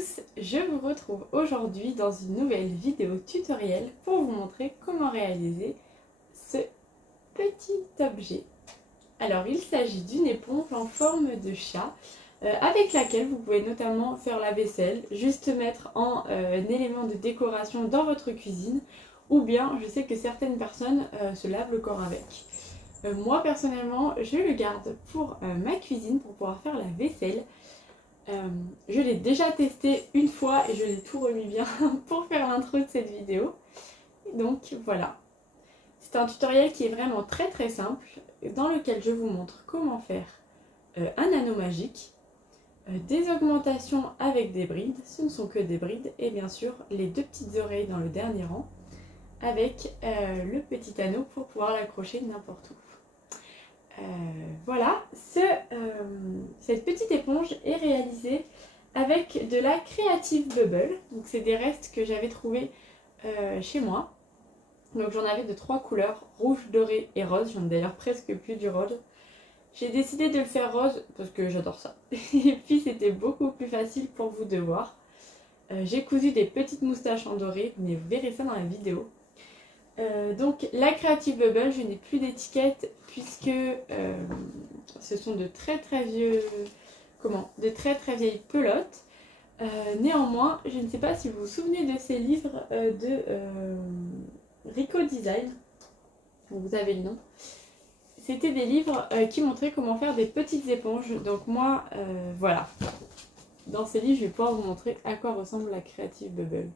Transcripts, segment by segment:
tous, je vous retrouve aujourd'hui dans une nouvelle vidéo tutoriel pour vous montrer comment réaliser ce petit objet. Alors il s'agit d'une éponge en forme de chat avec laquelle vous pouvez notamment faire la vaisselle, juste mettre en élément de décoration dans votre cuisine, ou bien je sais que certaines personnes se lavent le corps avec. Moi personnellement je le garde pour ma cuisine pour pouvoir faire la vaisselle. Je l'ai déjà testé une fois et je l'ai tout remis bien pour faire l'intro de cette vidéo. Donc voilà. C'est un tutoriel qui est vraiment très simple dans lequel je vous montre comment faire un anneau magique, des augmentations avec des brides, ce ne sont que des brides, et bien sûr les deux petites oreilles dans le dernier rang avec le petit anneau pour pouvoir l'accrocher n'importe où. Voilà, cette petite éponge est réalisée avec de la Creative Bubble. Donc c'est des restes que j'avais trouvés chez moi. Donc j'en avais de 3 couleurs, rouge, doré et rose. J'en ai d'ailleurs presque plus du rose. J'ai décidé de le faire rose parce que j'adore ça. Et puis c'était beaucoup plus facile pour vous de voir. J'ai cousu des petites moustaches en doré, mais vous verrez ça dans la vidéo. Donc la Creative Bubble, je n'ai plus d'étiquette puisque ce sont de très vieilles pelotes. Néanmoins, je ne sais pas si vous vous souvenez de ces livres de Rico Design, vous avez le nom. C'était des livres qui montraient comment faire des petites éponges. Donc moi, voilà. Dans ces livres, je vais pouvoir vous montrer à quoi ressemble la Creative Bubble.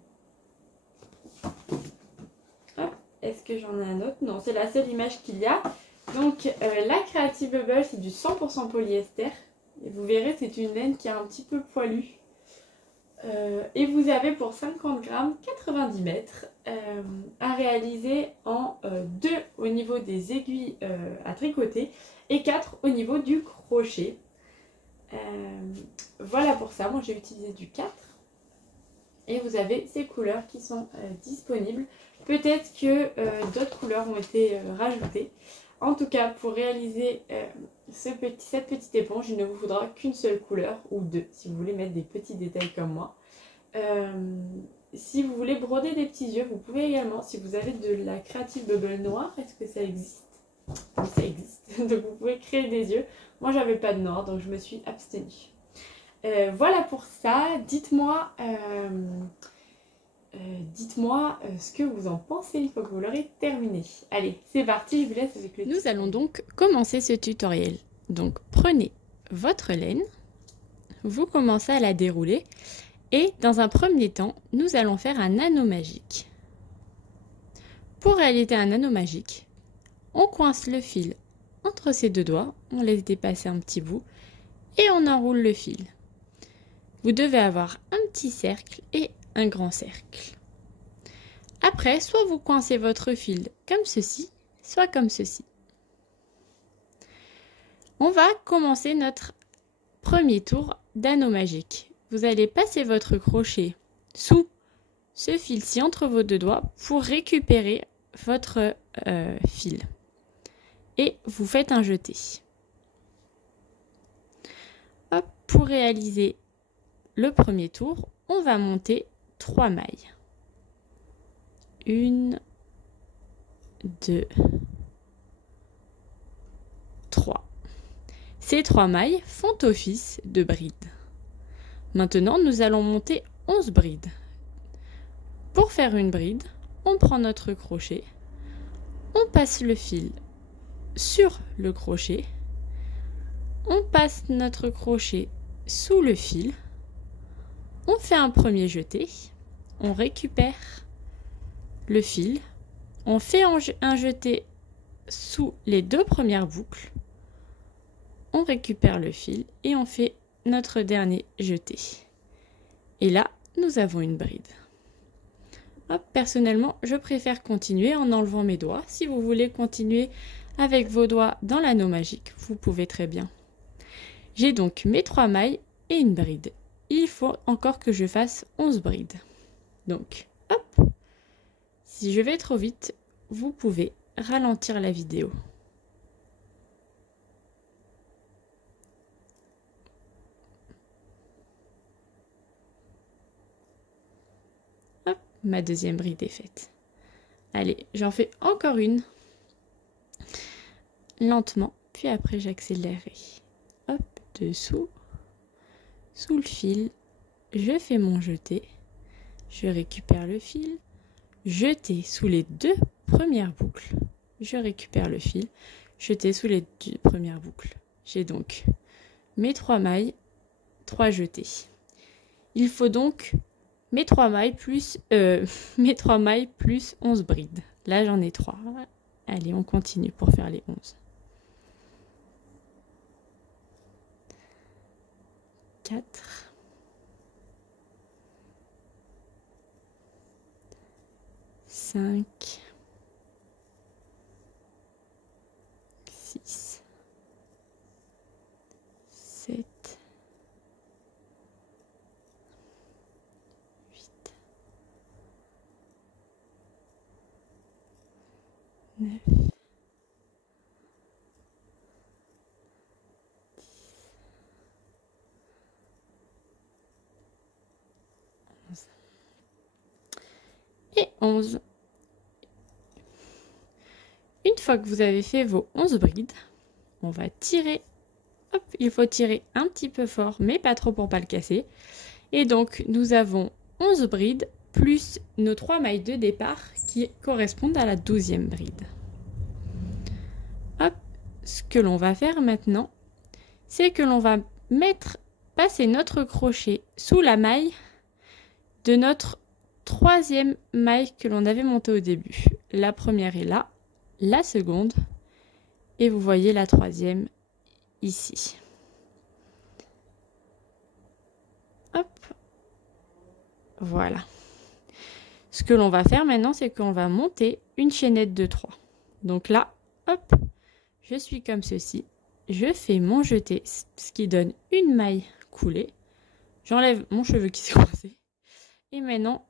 Est-ce que j'en ai un autre? Non, c'est la seule image qu'il y a. Donc la Creative Bubble, c'est du 100% polyester. Et vous verrez, c'est une laine qui est un petit peu poilue. Et vous avez pour 50 grammes 90 mètres à réaliser en 2 au niveau des aiguilles à tricoter et 4 au niveau du crochet. Voilà pour ça, moi j'ai utilisé du 4. Et vous avez ces couleurs qui sont disponibles. Peut-être que d'autres couleurs ont été rajoutées. En tout cas, pour réaliser cette petite éponge, il ne vous faudra qu'une seule couleur, ou 2, si vous voulez mettre des petits détails comme moi. Si vous voulez broder des petits yeux, vous pouvez également, si vous avez de la Creative Bubble noire, est-ce que ça existe? Oui, ça existe. Donc vous pouvez créer des yeux. Moi, j'avais pas de noir, donc je me suis abstenue. Voilà pour ça. Dites-moi ce que vous en pensez une fois que vous l'aurez terminé. Allez, c'est parti, je vous laisse avec le tutoriel. Nous allons donc commencer ce tutoriel. Donc prenez votre laine, vous commencez à la dérouler et dans un premier temps, nous allons faire un anneau magique. Pour réaliser un anneau magique, on coince le fil entre ses deux doigts, on laisse dépasser un petit bout et on enroule le fil. Vous devez avoir un petit cercle et un grand cercle. Après, soit vous coincez votre fil comme ceci, soit comme ceci. On va commencer notre premier tour d'anneau magique. Vous allez passer votre crochet sous ce fil-ci entre vos deux doigts pour récupérer votre fil. Et vous faites un jeté. Hop, pour réaliser le premier tour, on va monter 3 mailles. 1, 2, 3. Ces 3 mailles font office de brides. Maintenant, nous allons monter 11 brides. Pour faire une bride, on prend notre crochet, on passe le fil sur le crochet, on passe notre crochet sous le fil, on fait un premier jeté, on récupère le fil, on fait un jeté sous les 2 premières boucles, on récupère le fil et on fait notre dernier jeté. Et là, nous avons une bride. Hop, personnellement, je préfère continuer en enlevant mes doigts. Si vous voulez continuer avec vos doigts dans l'anneau magique, vous pouvez très bien. J'ai donc mes 3 mailles et une bride. Il faut encore que je fasse 11 brides. Donc, hop, si je vais trop vite, vous pouvez ralentir la vidéo. ma deuxième bride est faite. Allez, j'en fais encore une. Lentement, puis après j'accélérerai. Hop, dessous, sous le fil, je fais mon jeté, je récupère le fil, jeté sous les deux premières boucles, je récupère le fil, jeté sous les deux premières boucles. J'ai donc mes 3 mailles, 3 jetés. Il faut donc mes 3 mailles plus mes 3 mailles plus 11 brides. Là j'en ai 3. Allez, on continue pour faire les 11. 4, 5, 6, 7, 8, 9, 10, et 11. Une fois que vous avez fait vos 11 brides, on va tirer. Hop, il faut tirer un petit peu fort, mais pas trop pour pas le casser. Et donc, nous avons 11 brides plus nos 3 mailles de départ qui correspondent à la 12e bride. Hop, ce que l'on va faire maintenant, c'est que l'on va passer notre crochet sous la maille de notre 3e maille que l'on avait montée au début. La première est là, la seconde, et vous voyez la 3e ici. Hop, voilà. Ce que l'on va faire maintenant, c'est qu'on va monter une chaînette de 3. Donc là, hop, je suis comme ceci. Je fais mon jeté, ce qui donne une maille coulée. J'enlève mon cheveu qui s'est coincé. Et maintenant,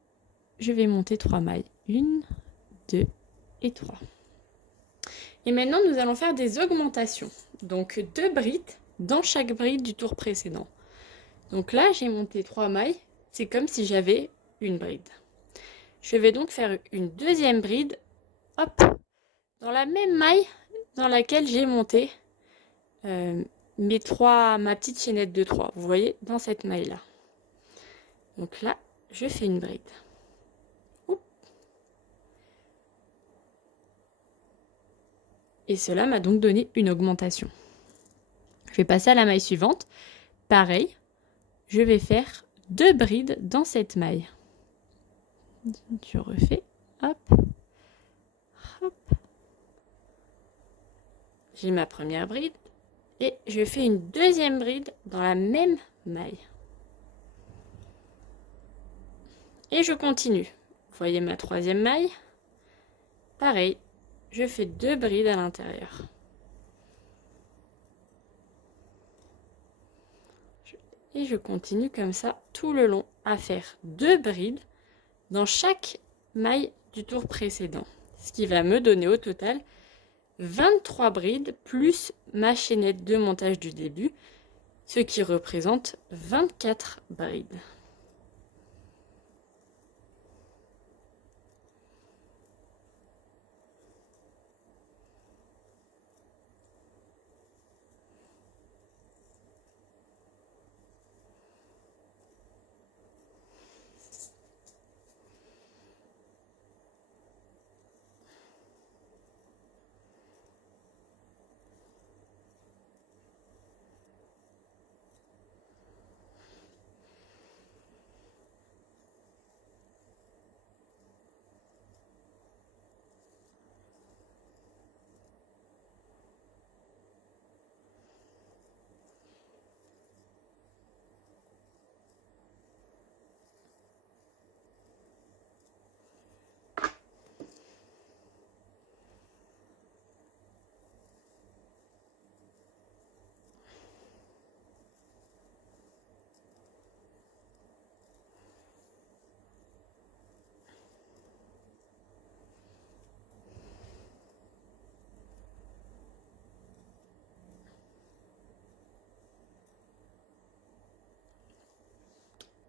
je vais monter 3 mailles. 1, 2 et 3. Et maintenant, nous allons faire des augmentations. Donc 2 brides dans chaque bride du tour précédent. Donc là, j'ai monté 3 mailles. C'est comme si j'avais une bride. Je vais donc faire une deuxième bride, hop, dans la même maille dans laquelle j'ai monté ma petite chaînette de 3. Vous voyez, dans cette maille-là. Donc là, je fais une bride. Oups. Et cela m'a donc donné une augmentation. Je vais passer à la maille suivante. Pareil, je vais faire 2 brides dans cette maille. Je refais, hop, hop. J'ai ma première bride et je fais une deuxième bride dans la même maille. Et je continue. Vous voyez ma 3e maille. Pareil, je fais 2 brides à l'intérieur. Et je continue comme ça tout le long à faire 2 brides dans chaque maille du tour précédent. Ce qui va me donner au total 23 brides plus ma chaînette de montage du début, ce qui représente 24 brides.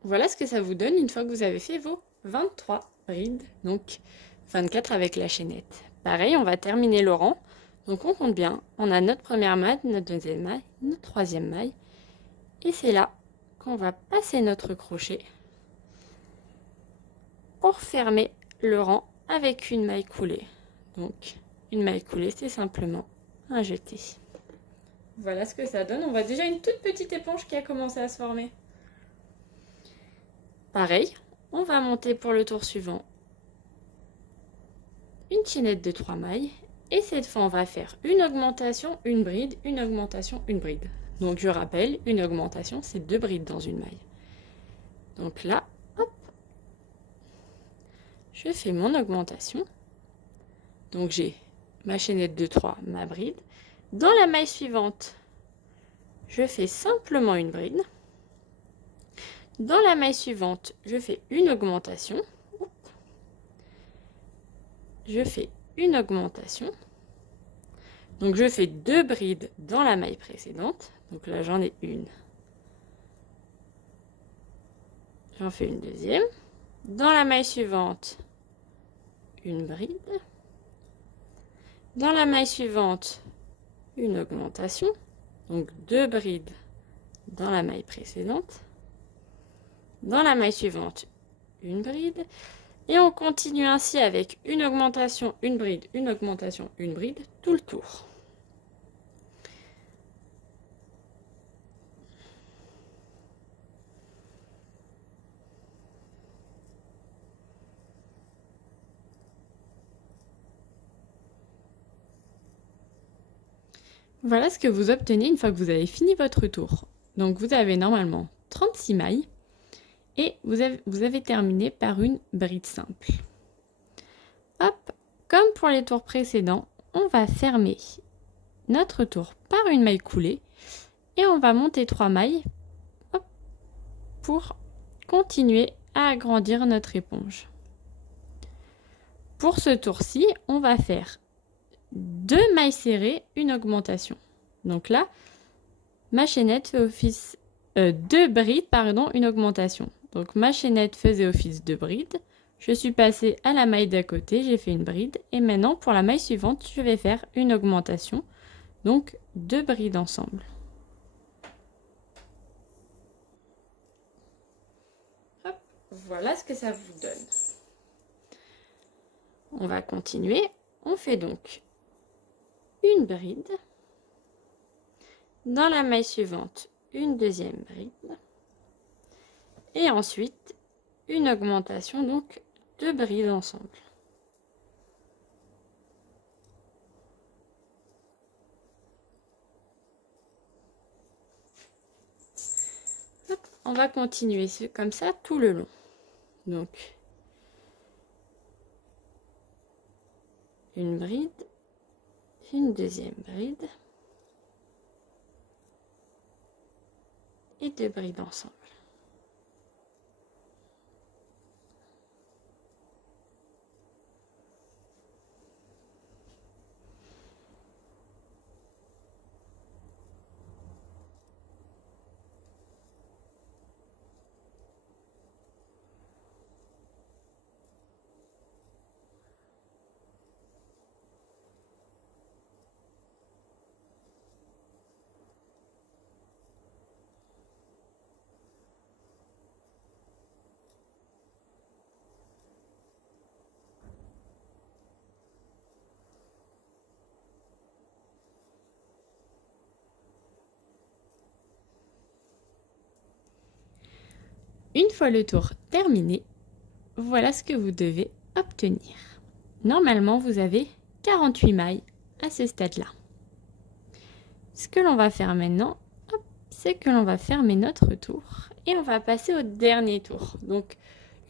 Voilà ce que ça vous donne une fois que vous avez fait vos 23. brides, donc 24 avec la chaînette. Pareil, on va terminer le rang. Donc on compte bien, on a notre première maille, notre deuxième maille, notre troisième maille. Et c'est là qu'on va passer notre crochet pour fermer le rang avec une maille coulée. Donc une maille coulée, c'est simplement un jeté. Voilà ce que ça donne. On voit déjà une toute petite éponge qui a commencé à se former. Pareil, on va monter pour le tour suivant une chaînette de 3 mailles. Et cette fois, on va faire une augmentation, une bride, une augmentation, une bride. Donc, je rappelle, une augmentation, c'est 2 brides dans une maille. Donc là, hop, je fais mon augmentation. Donc, j'ai ma chaînette de 3, ma bride. Dans la maille suivante, je fais simplement une bride. Dans la maille suivante, je fais une augmentation. Je fais une augmentation. Donc je fais 2 brides dans la maille précédente. Donc là j'en ai une. J'en fais une deuxième. Dans la maille suivante, une bride. Dans la maille suivante, une augmentation. Donc 2 brides dans la maille précédente. Dans la maille suivante, une bride. Et on continue ainsi avec une augmentation, une bride, une augmentation, une bride, tout le tour. Voilà ce que vous obtenez une fois que vous avez fini votre tour. Donc vous avez normalement 36 mailles. Et vous avez terminé par une bride simple. Hop, comme pour les tours précédents, on va fermer notre tour par une maille coulée et on va monter 3 mailles hop, pour continuer à agrandir notre éponge. Pour ce tour-ci, on va faire 2 mailles serrées, une augmentation. Donc là, ma chaînette fait office 2 brides, pardon, une augmentation. Donc ma chaînette faisait office de bride. Je suis passée à la maille d'à côté, j'ai fait une bride. Et maintenant, pour la maille suivante, je vais faire une augmentation. Donc 2 brides ensemble. Hop, voilà ce que ça vous donne. On va continuer. On fait donc une bride. Dans la maille suivante, une deuxième bride. Et ensuite, une augmentation, donc 2 brides ensemble. Hop, on va continuer comme ça tout le long. Donc, une bride, une deuxième bride et 2 brides ensemble. Une fois le tour terminé, voilà ce que vous devez obtenir. Normalement, vous avez 48 mailles à ce stade-là. Ce que l'on va faire maintenant, c'est que l'on va fermer notre tour et on va passer au dernier tour. Donc,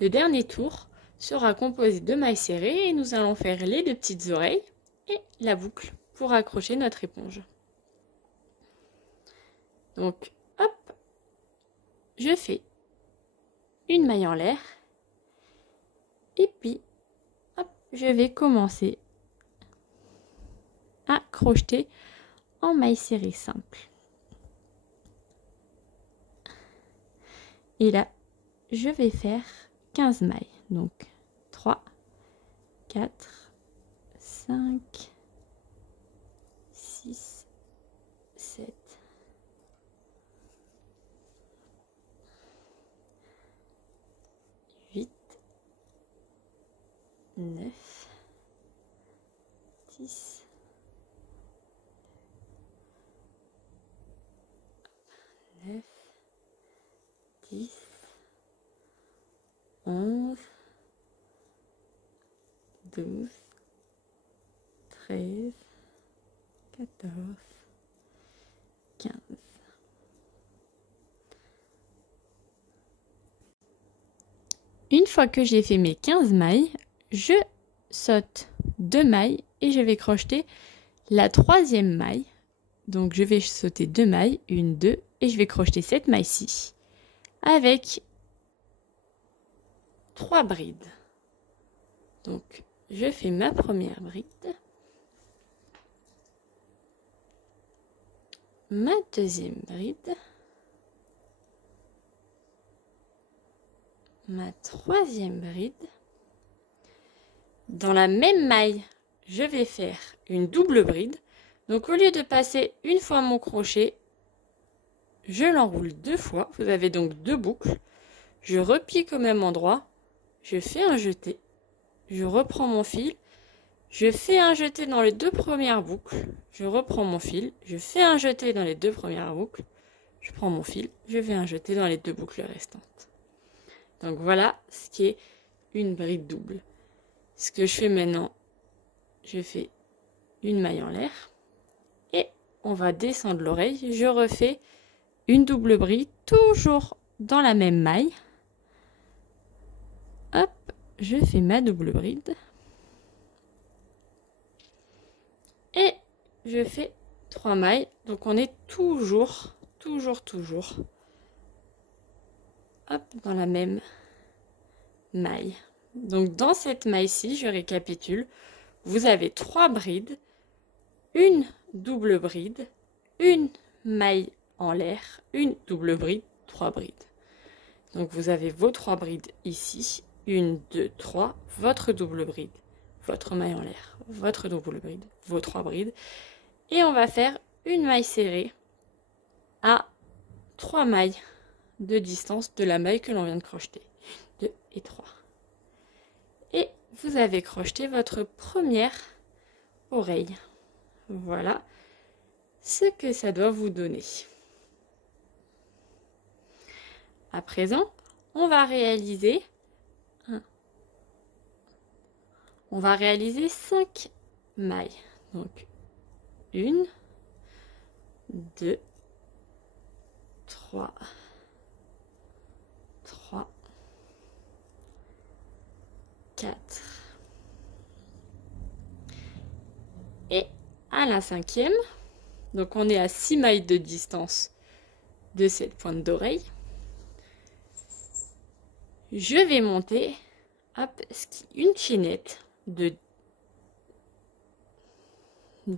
le dernier tour sera composé de mailles serrées et nous allons faire les 2 petites oreilles et la boucle pour accrocher notre éponge. Donc, hop, je fais une maille en l'air et puis hop, je vais commencer à crocheter en maille serrée simple. Et là, je vais faire 15 mailles. Donc 3, 4, 5, 6, 7, 8, 9, 10, 9, 10, 11, 12, 13, 14, 15. Une fois que j'ai fait mes 15 mailles, je saute 2 mailles et je vais crocheter la troisième maille. Donc je vais sauter 2 mailles, 1, 2, et je vais crocheter cette maille-ci avec 3 brides. Donc je fais ma première bride, ma deuxième bride, ma troisième bride. Dans la même maille, je vais faire une double bride. Donc au lieu de passer une fois mon crochet, je l'enroule 2 fois. Vous avez donc 2 boucles. Je repique au même endroit, je fais un jeté, je reprends mon fil, je fais un jeté dans les 2 premières boucles, je reprends mon fil, je fais un jeté dans les 2 premières boucles, je prends mon fil, je fais un jeté dans les 2 boucles restantes. Donc voilà ce qui est une bride double. Ce que je fais maintenant, je fais une maille en l'air et on va descendre l'oreille. Je refais une double bride, toujours dans la même maille. Hop, je fais ma double bride. Et je fais 3 mailles. Donc on est toujours hop, dans la même maille. Donc dans cette maille-ci, je récapitule, vous avez 3 brides, une double bride, une maille en l'air, une double bride, 3 brides. Donc vous avez vos 3 brides ici, 1, 2, 3, votre double bride, votre maille en l'air, votre double bride, vos 3 brides. Et on va faire une maille serrée à 3 mailles de distance de la maille que l'on vient de crocheter. 2 et 3. Et vous avez crocheté votre première oreille. Voilà ce que ça doit vous donner. À présent, on va réaliser 5 mailles. Donc 1, 2, 3, 4. Et à la 5e, donc on est à 6 mailles de distance de cette pointe d'oreille. Je vais monter une chaînette de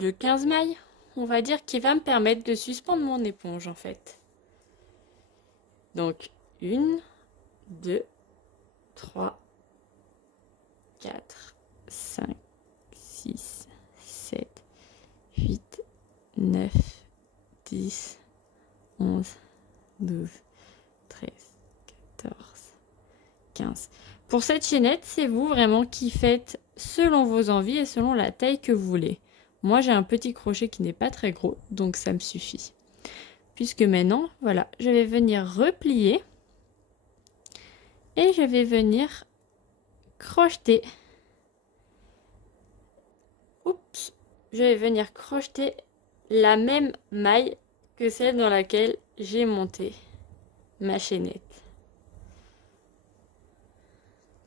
15 mailles, on va dire, qui va me permettre de suspendre mon éponge en fait. Donc 1, 2, 3, 4, 5, 6, 7, 8, 9, 10, 11, 12, 13, 14, 15. Pour cette chaînette, c'est vous vraiment qui faites selon vos envies et selon la taille que vous voulez. Moi, j'ai un petit crochet qui n'est pas très gros, donc ça me suffit. Puisque maintenant, voilà, je vais venir replier et je vais venir crocheter. Oups, je vais venir crocheter la même maille que celle dans laquelle j'ai monté ma chaînette.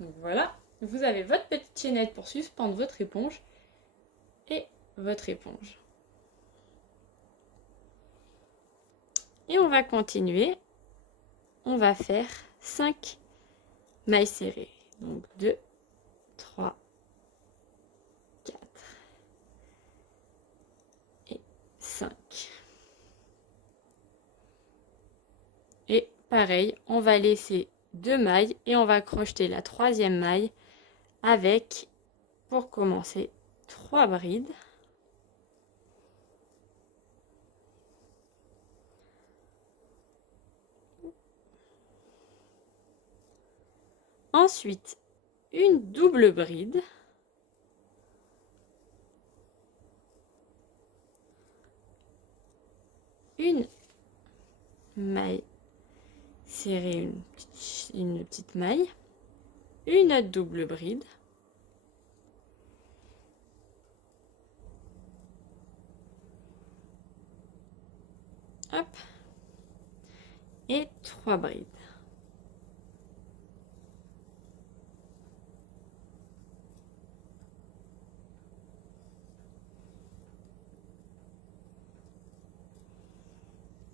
Donc voilà, vous avez votre petite chaînette pour suspendre votre éponge et votre éponge. Et on va continuer. On va faire 5 mailles serrées. Donc 2, 3, 4 et 5. Et pareil, on va laisser 2 mailles et on va crocheter la 3e maille avec pour commencer 3 brides. Ensuite, une double bride. Une maille serrée, une petite maille. Une double bride. Hop. Et 3 brides.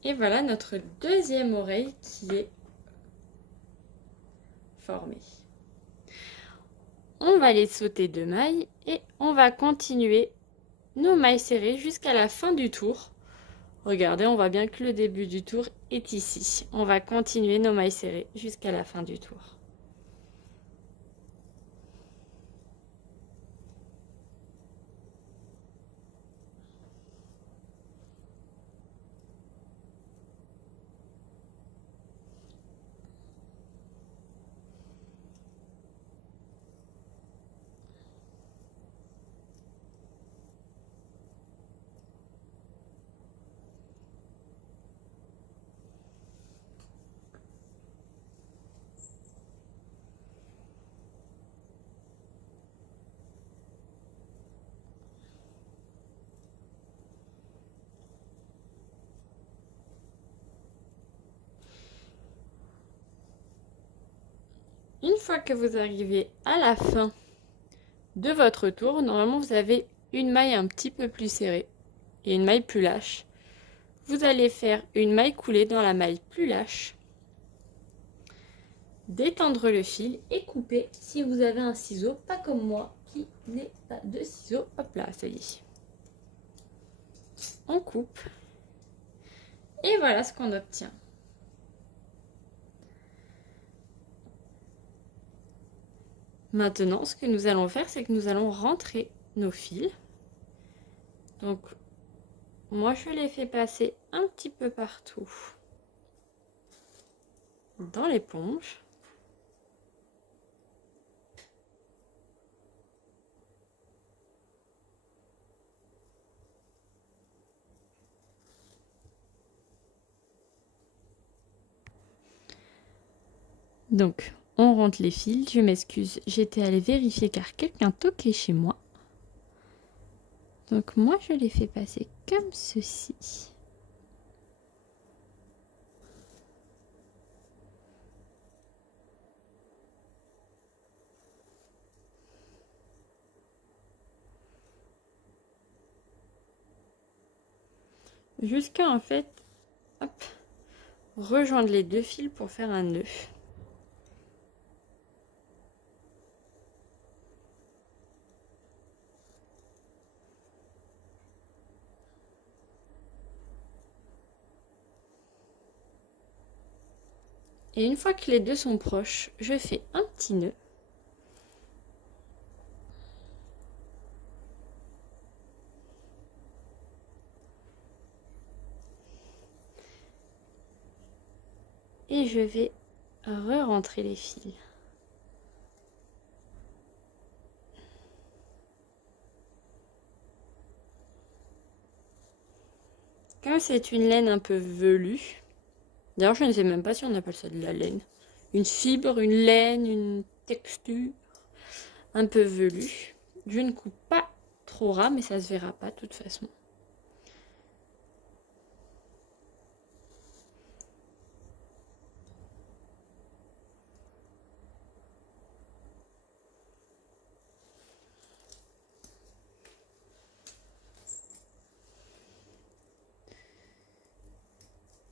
Et voilà notre deuxième oreille qui est formée. On va les sauter 2 mailles et on va continuer nos mailles serrées jusqu'à la fin du tour. Regardez, on voit bien que le début du tour est ici. On va continuer nos mailles serrées jusqu'à la fin du tour. Une fois que vous arrivez à la fin de votre tour, normalement vous avez une maille un petit peu plus serrée et une maille plus lâche. Vous allez faire une maille coulée dans la maille plus lâche, détendre le fil et couper si vous avez un ciseau, pas comme moi qui n'ai pas de ciseaux. Hop là, ça y est. On coupe et voilà ce qu'on obtient. Maintenant, ce que nous allons faire, c'est que nous allons rentrer nos fils. Donc, moi, je les fais passer un petit peu partout dans l'éponge. Donc, on rentre les fils. Je m'excuse, j'étais allée vérifier car quelqu'un toquait chez moi. Donc, moi, je les fais passer comme ceci. Jusqu'à, en fait, hop, rejoindre les 2 fils pour faire un nœud. Et une fois que les 2 sont proches, je fais un petit nœud. Et je vais re-rentrer les fils. Comme c'est une laine un peu velue, d'ailleurs je ne sais même pas si on appelle ça de la laine, une fibre, une laine, une texture un peu velue. Je ne coupe pas trop ras, mais ça se verra pas de toute façon.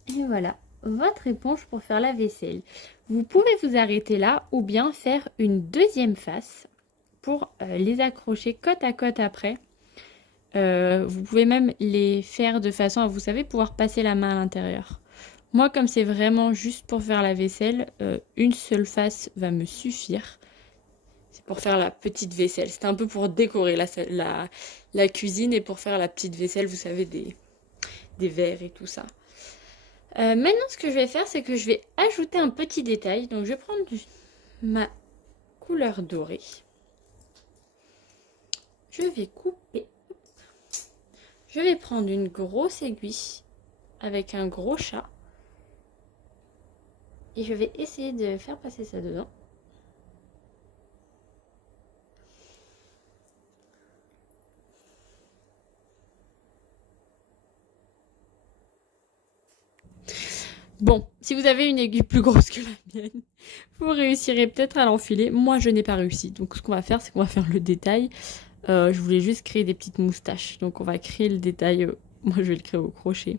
Et voilà, votre éponge pour faire la vaisselle. Vous pouvez vous arrêter là ou bien faire une deuxième face pour les accrocher côte à côte après. Vous pouvez même les faire de façon à, vous savez, pouvoir passer la main à l'intérieur. Moi, comme c'est vraiment juste pour faire la vaisselle, une seule face va me suffire. C'est pour faire la petite vaisselle. C'était un peu pour décorer la cuisine et pour faire la petite vaisselle, vous savez, des verres et tout ça. Maintenant, ce que je vais faire, c'est que je vais ajouter un petit détail. Donc, je vais prendre ma couleur dorée. Je vais couper. Je vais prendre une grosse aiguille avec un gros chat. Et je vais essayer de faire passer ça dedans. Bon, si vous avez une aiguille plus grosse que la mienne, vous réussirez peut-être à l'enfiler. Moi, je n'ai pas réussi. Donc, ce qu'on va faire, c'est qu'on va faire le détail. Je voulais juste créer des petites moustaches. Donc, on va créer le détail. Moi, je vais le créer au crochet.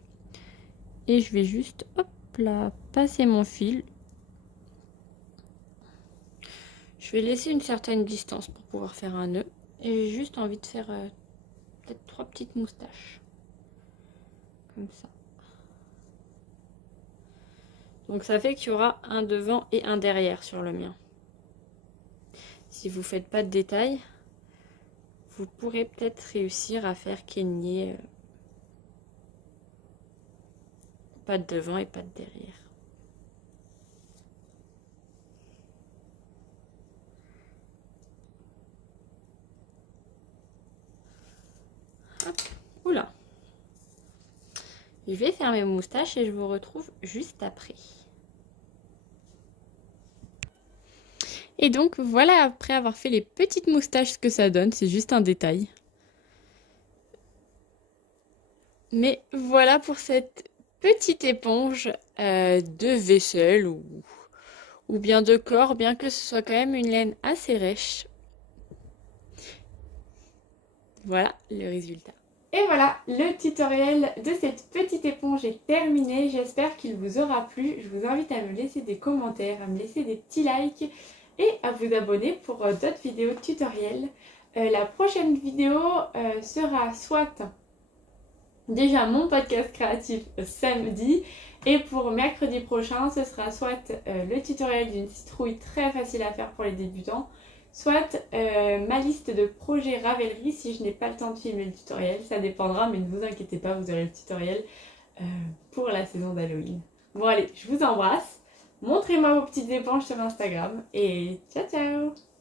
Et je vais juste, hop là, passer mon fil. Je vais laisser une certaine distance pour pouvoir faire un nœud. Et j'ai juste envie de faire peut-être 3 petites moustaches. Comme ça. Donc ça fait qu'il y aura un devant et un derrière sur le mien. Si vous ne faites pas de détails, vous pourrez peut-être réussir à faire qu'il n'y ait pas de devant et pas de derrière. Hop, oula. Je vais faire mes moustaches et je vous retrouve juste après. Et donc voilà, après avoir fait les petites moustaches, ce que ça donne, c'est juste un détail. Mais voilà pour cette petite éponge de vaisselle ou bien de corps, bien que ce soit quand même une laine assez rêche. Voilà le résultat. Et voilà, le tutoriel de cette petite éponge est terminé. J'espère qu'il vous aura plu. Je vous invite à me laisser des commentaires, à me laisser des petits likes et à vous abonner pour d'autres vidéos tutoriels. La prochaine vidéo sera soit déjà mon podcast créatif samedi, et pour mercredi prochain, ce sera soit le tutoriel d'une citrouille très facile à faire pour les débutants, soit ma liste de projets Ravelry si je n'ai pas le temps de filmer le tutoriel. Ça dépendra, mais ne vous inquiétez pas, vous aurez le tutoriel pour la saison d'Halloween. Bon allez, je vous embrasse. Montrez-moi vos petites éponges sur Instagram et ciao ciao!